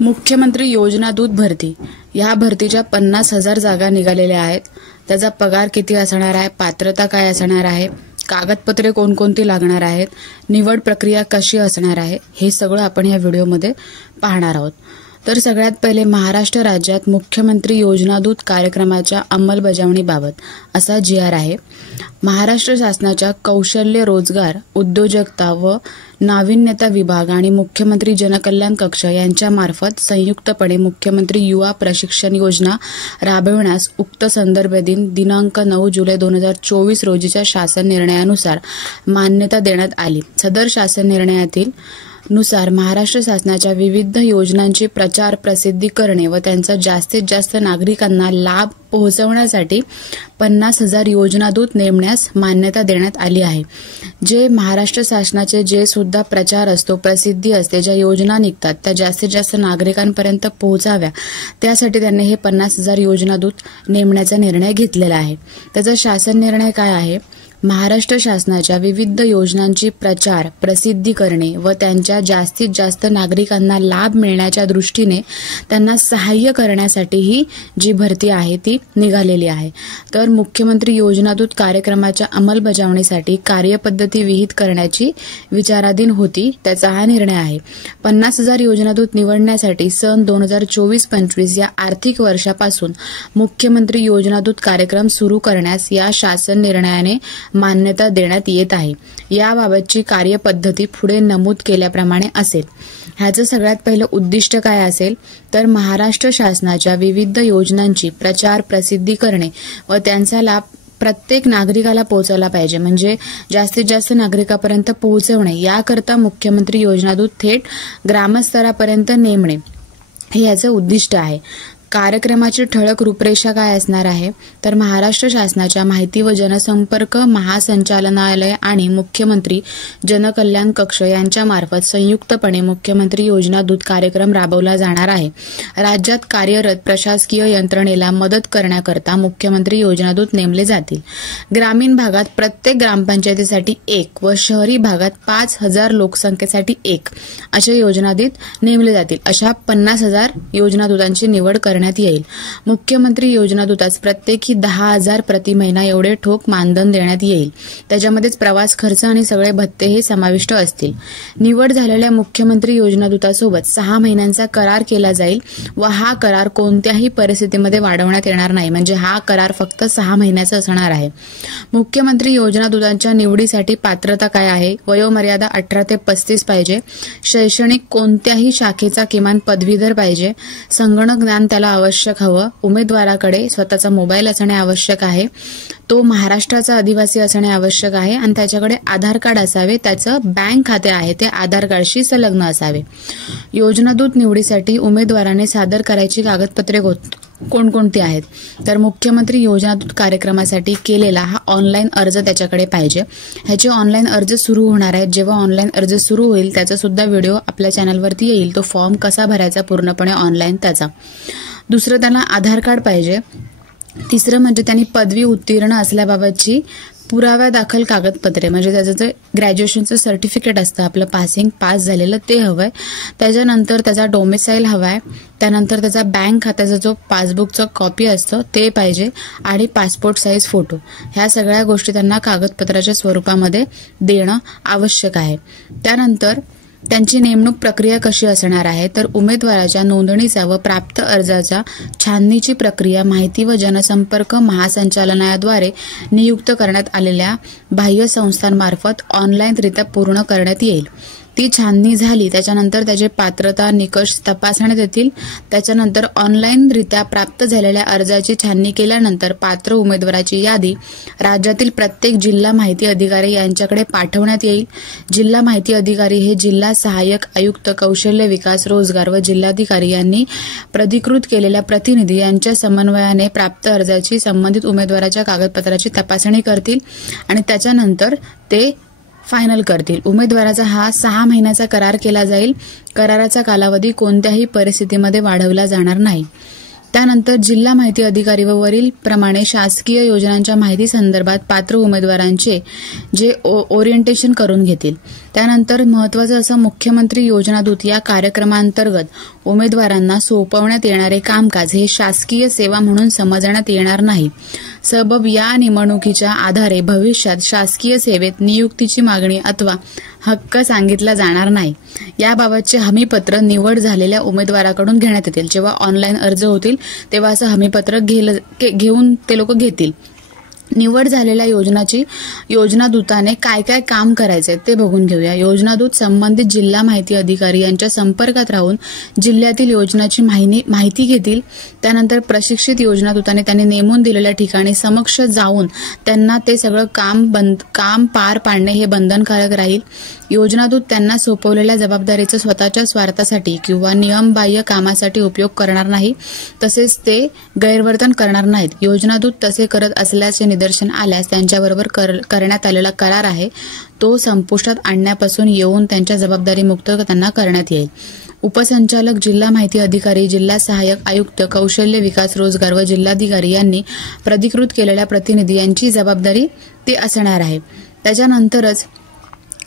मुख्यमंत्री योजना दूत भरती या भरतीच्या 50,000 जागा निघालेल्या आहेत। त्याचा पगार किती असणार आहे, पात्रता काय असणार आहे, कागदपत्रे कोणकोणती लागणार आहेत, निवड प्रक्रिया कशी असणार आहे, हे सगळं आपण या व्हिडिओमध्ये पाहणार आहोत। तर सगळ्यात पहिले महाराष्ट्र राज्यात मुख्यमंत्री योजना दूत कार्यक्रमाच्या अंमलबजावणीबाबत असा GR आहे। महाराष्ट्र शासनाच्या कौशल्य रोजगार उद्योजकता व नाविन्यता विभाग आणि मुख्यमंत्री जनकल्याण कक्ष यांच्या मार्फत संयुक्तपणे मुख्यमंत्री युवा प्रशिक्षण योजना राबविण्यास उक्त संदर्भ दिनांक 9 जुलै 2024 रोजीच्या शासन निर्णयानुसार मान्यता देण्यात आली। सदर शासन निर्णयातील नुसार महाराष्ट्र शासनाच्या विविध योजनांची प्रचार प्रसिद्धी करणे व त्यांचा जास्तीत जास्त नागरिकांना लाभ पोहोचवण्यासाठी 50,000 योजनादूत नेमण्यास मान्यता देण्यात आली आहे। जे महाराष्ट्र शासनाचे जे सुद्धा प्रचार असतो, प्रसिद्धी असते, ज्या योजना निघतात त्या जास्तीत जास्त नागरिकांपर्यंत पोहोचाव्या, त्यासाठी त्यांनी हे 50,000 योजनादूत नेमण्याचा निर्णय घेतलेला आहे। त्याचा शासन निर्णय काय आहे? महाराष्ट्र शासनाच्या विविध योजनांची प्रचार प्रसिद्धी करणे व त्यांच्या जास्तीत जास्त नागरिकांना लाभ मिळण्याच्या दृष्टीने त्यांना सहाय्य करण्यासाठी ही जी भरती आहे ती निघालेली आहे। तर मुख्यमंत्री योजनादूत कार्यक्रमाच्या अंमलबजावणीसाठी कार्यपद्धती विहित करण्याची विचाराधीन होती, त्याचा हा निर्णय आहे। 50,000 योजनादूत निवडण्यासाठी सन 2024-25 या आर्थिक वर्षापासून मुख्यमंत्री योजनादूत कार्यक्रम सुरू करण्यास या शासन निर्णयाने मान्यता देण्यात येत आहे। याबाबतची कार्यपद्धती पुढे नमूद केल्याप्रमाणे असेल। ह्याचं सगळ्यात पहिलं उद्दिष्ट काय असेल तर महाराष्ट्र शासनाच्या विविध योजनांची प्रचार प्रसिद्धी करणे व त्यांचा लाभ प्रत्येक नागरिकाला पोहोचवला पाहिजे, म्हणजे जास्तीत जास्त नागरिकांपर्यंत पोहोचवणे, याकरता मुख्यमंत्री योजनादूत थेट ग्रामस्तरापर्यंत नेमणे हे याचं उद्दिष्ट आहे। कार्यक्रमाची ठळक रूपरेषा काय असणार आहे तर महाराष्ट्र शासनाच्या माहिती व जनसंपर्क महासंचालनालय आणि मुख्यमंत्री जनकल्याण कक्ष यांच्या मार्फत संयुक्तपणे मुख्यमंत्री योजना दूत कार्यक्रम राबवला जाणार आहे। राज्यात कार्यरत प्रशासकीय यंत्रणेला मदत करण्याकरता मुख्यमंत्री योजना दूत नेमले जातील। ग्रामीण भागात प्रत्येक ग्रामपंचायतीसाठी 1 व शहरी भागात 5,000 लोकसंख्येसाठी 1 असे योजनादूत नेमले जातील। अशा 50,000 योजनादूतांची निवड करण्यात येईल। मुख्यमंत्री योजनादूतास प्रत्येकी 10,000 प्रति महिना एवढे ठोक मानधन देण्यात येईल। त्याच्यामध्येच प्रवास खर्च आणि सगळे भत्ते हे समाविष्ट असतील। निवड झालेल्या मुख्यमंत्री योजनादूतासोबत 6 महिन्यांचा करार केला जाईल व हा करार कोणत्याही परिस्थितीमध्ये वाढवण्यात येणार नाही, म्हणजे हा करार फक्त 6 महिन्याचा असणार आहे। मुख्यमंत्री योजनादूतांच्या निवडीसाठी पात्रता काय आहे? वयोमर्यादा 18 ते 35 पाहिजे। शैक्षणिक कोणत्याही शाखेचा किमान पदवीधर पाहिजे। संगणक ज्ञान त्याला आवश्यक हवं। उमेदवाराकडे स्वतःचा मोबाईल असणे आवश्यक आहे। तो महाराष्ट्राचा आदिवासी असणे आवश्यक आहे आणि त्याच्याकडे आधार कार्ड असावे। त्याचं बँक खाते आहे ते आधार कार्डशी संलग्न असावे। योजनादूत निवडीसाठी उमेदवाराने सादर करायची कागदपत्रे कोणकोणती आहेत तर मुख्यमंत्री योजनादूत कार्यक्रमासाठी केलेला हा ऑनलाईन अर्ज त्याच्याकडे पाहिजे। ह्याचे ऑनलाईन अर्ज सुरू होणार आहेत। जेव्हा ऑनलाईन अर्ज सुरू होईल त्याचा सुद्धा व्हिडिओ आपल्या चॅनलवरती येईल, तो फॉर्म कसा भरायचा पूर्णपणे ऑनलाईन त्याचा। दुसरं, त्यांना आधार कार्ड पाहिजे। तिसरं म्हणजे त्यांनी पदवी उत्तीर्ण असल्याबाबतची पुराव्या दाखल कागदपत्रे, म्हणजे त्याचं जे ग्रॅज्युएशनचं सर्टिफिकेट असतं आपलं पास झालेलं ते हवंय। त्याच्यानंतर त्याचा डोमिसाईल हवाय। त्यानंतर त्याचा बँक खात्याचा जो पासबुकचं कॉपी असतं ते पाहिजे आणि पासपोर्ट साईज फोटो। ह्या सगळ्या गोष्टी त्यांना कागदपत्राच्या स्वरूपामध्ये देणं आवश्यक आहे। त्यानंतर त्यांची नेमणूक प्रक्रिया कशी असणार आहे तर उमेदवाराच्या नोंदणीचा व प्राप्त अर्जाच्या छाननीची प्रक्रिया माहिती व जनसंपर्क महासंचालनालयाद्वारे नियुक्त करण्यात आलेल्या बाह्य संस्थांमार्फत ऑनलाईनरित्या पूर्ण करण्यात येईल। ती छाननी झाली त्याच्यानंतर त्याचे पात्रता निकष तपासण्यात येतील। त्याच्यानंतर ऑनलाईनरित्या प्राप्त झालेल्या अर्जाची छाननी केल्यानंतर पात्र उमेदवाराची यादी राज्यातील प्रत्येक जिल्हा माहिती अधिकारी यांच्याकडे पाठवण्यात येईल। जिल्हा माहिती अधिकारी हे जिल्हा सहाय्यक आयुक्त कौशल्य विकास रोजगार व जिल्हाधिकारी यांनी प्राधिकृत केलेल्या प्रतिनिधी यांच्या समन्वयाने प्राप्त अर्जाची संबंधित उमेदवाराच्या कागदपत्राची तपासणी करतील आणि त्याच्यानंतर ते फायनल करतील। उमेदवाराचा हा 6 महिन्याचा करार केला जाईल। कराराचा कालावधी कोणत्याही परिस्थितीमध्ये वाढवला जाणार नाही। त्यानंतर जिल्हा माहिती अधिकारी व वरील प्रमाणे शासकीय योजनांच्या माहिती संदर्भात पात्र उमेदवारांचे जे ओरिएंटेशन करून घेतील। त्यानंतर महत्त्वाचं असं मुख्यमंत्री योजना दूत या कार्यक्रमांतर्गत उमेदवारांना सोपवण्यात येणारे कामकाज हे शासकीय सेवा म्हणून समजण्यात येणार नाही. सबब या नेमणुकीच्या आधारे भविष्यात शासकीय सेवेत नियुक्तीची मागणी अथवा हक्क सांगितला जाणार नाही. याबाबतचे हमीपत्र निवड झालेल्या उमेदवाराकडून घेण्यात येतील. जेव्हा ऑनलाईन अर्ज होतील तेव्हा असं हमीपत्र घेऊन ते लोक घेतील. निवड झालेल्या योजनादूताने काय काय काम करायचे ते बघून घेऊया. योजनादूत संबंधित जिल्हा माहिती अधिकारी यांच्या संपर्कात राहून जिल्ह्यातील योजनाची माहिती घेतील. त्यानंतर प्रशिक्षित योजनादूताने त्यांनी नेमून दिलेल्या ठिकाणी समक्ष जाऊन त्यांना ते सगळं काम पार पाडणे हे बंधनकारक राहील. योजनादूत त्यांना सोपवलेल्या जबाबदारीचा स्वतःच्या स्वार्थासाठी किंवा नियमबाह्य कामासाठी उपयोग करणार नाही. तसेच ते गैरवर्तन करणार नाहीत. योजनादूत तसे करत असल्याचे निदर्शन आल्यास त्यांच्याबरोबर करण्यात आलेला करार आहे तो संपुष्टात आणण्यापासून येऊन त्यांच्या जबाबदारी मुक्त त्यांना करण्यात येईल. उपसंचालक, जिल्हा माहिती अधिकारी, जिल्हा सहाय्यक आयुक्त, कौशल्य विकास, रोजगार व जिल्हाधिकारी यांनी प्राधिकृत केलेल्या प्रतिनिधी यांची जबाबदारी ती असणार आहे. त्याच्यानंतरच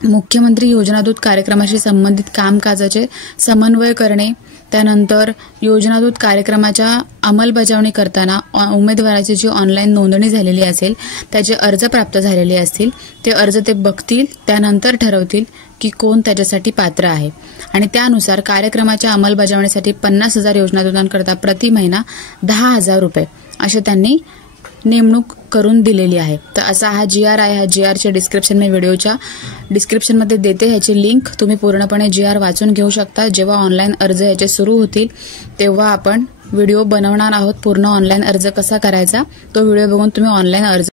मुख्यमंत्री योजनादूत कार्यक्रमाशी संबंधित कामकाजाचे समन्वय करणे. त्यानंतर योजनादूत कार्यक्रमाच्या अंमलबजावणी करताना उमेदवाराची जी ऑनलाईन नोंदणी झालेली असेल त्याचे अर्ज प्राप्त झालेले असतील ते अर्ज ते बघतील. त्यानंतर ठरवतील की कोण त्याच्यासाठी पात्र आहे आणि त्यानुसार कार्यक्रमाच्या अंमलबजावणीसाठी 50,000 योजनादूतांकरता प्रति महिना 10,000 रुपये असे त्यांनी नेमणूक करून दिलेली आहे. तर असा हा GR आहे. हा GRचे डिस्क्रिप्शन मी व्हिडिओच्या डिस्क्रिप्शनमध्ये देते. ह्याची लिंक तुम्ही पूर्णपणे GR वाचून घेऊ शकता. जेव्हा ऑनलाईन अर्ज याचे सुरू होतील तेव्हा आपण व्हिडिओ बनवणार आहोत. पूर्ण ऑनलाईन अर्ज कसा करायचा तो व्हिडिओ बघून तुम्ही ऑनलाईन अर्ज